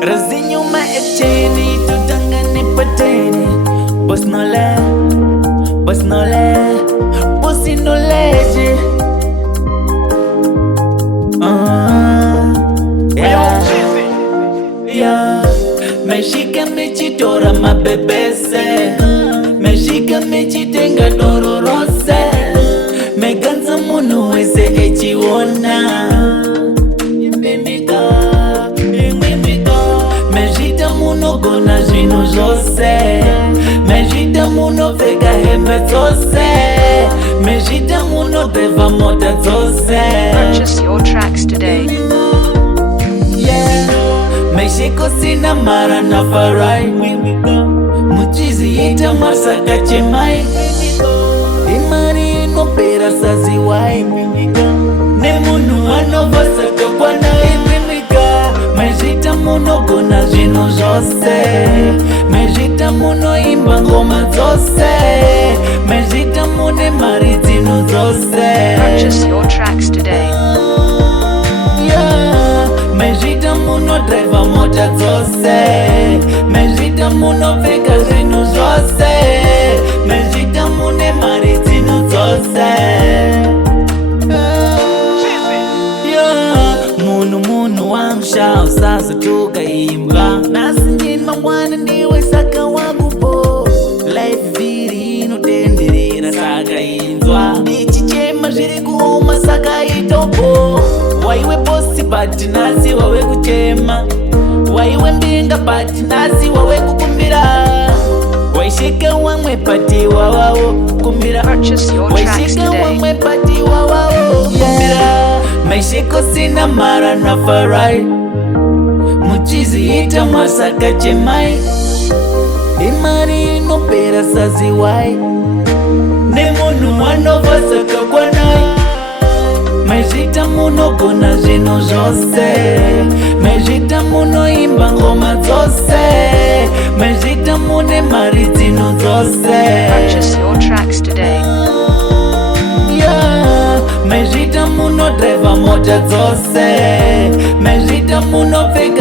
Razinyuma echeni tutangane pateni. Boss no le, boss no le, bossy no leje. Yeah. Meshika mechitora mabebese, meshika mechitenga dororose, meganza munu wese echiwona. Mejita muno gona zvinu zvose, mejita muno pfeka hembe dzose, mejita muno dhevha mota dzose. Purchase your tracks today. Meshiko sina mara na farai, muchizi ita masaka chemai, imari inopera saziwai, nemunu anovasaka kwana imimika. Mejita muno gona zvinu zvose, mejita muno imba ngoma dzose, mejita mune mari dzinu dzose. Purchase your tracks today. Mejita muno driver mota dzose, mejita muno pfeka zvinu zvose, mejita mune mari dzinu dzose. Munhu wangsha usazotuka imba, nasi ndini mangwana ndiwe saka wakupo. Life viri inotenderera saka inzwa, ndichichema zviri kuoma saka itopo. Waiwe bosi but nasi wawe kuchema, waiwe mbinga but nasi wawe kukumbira, waishika wamwe pati wawawo kumbira, waishika wamwe pati wawawo kumbira. Meshiko sina mara na farai, muchizi ita masaka chemai, imari inopera saziwai, nemunu anovasaka kwanai. Mejita muno gona zvinu zvose, mejita muno imba ngoma dzose, mejita mune mari dzinu dzose. Purchase your tracks today. Mejita muno driver mota dzose, mejita muno pfeka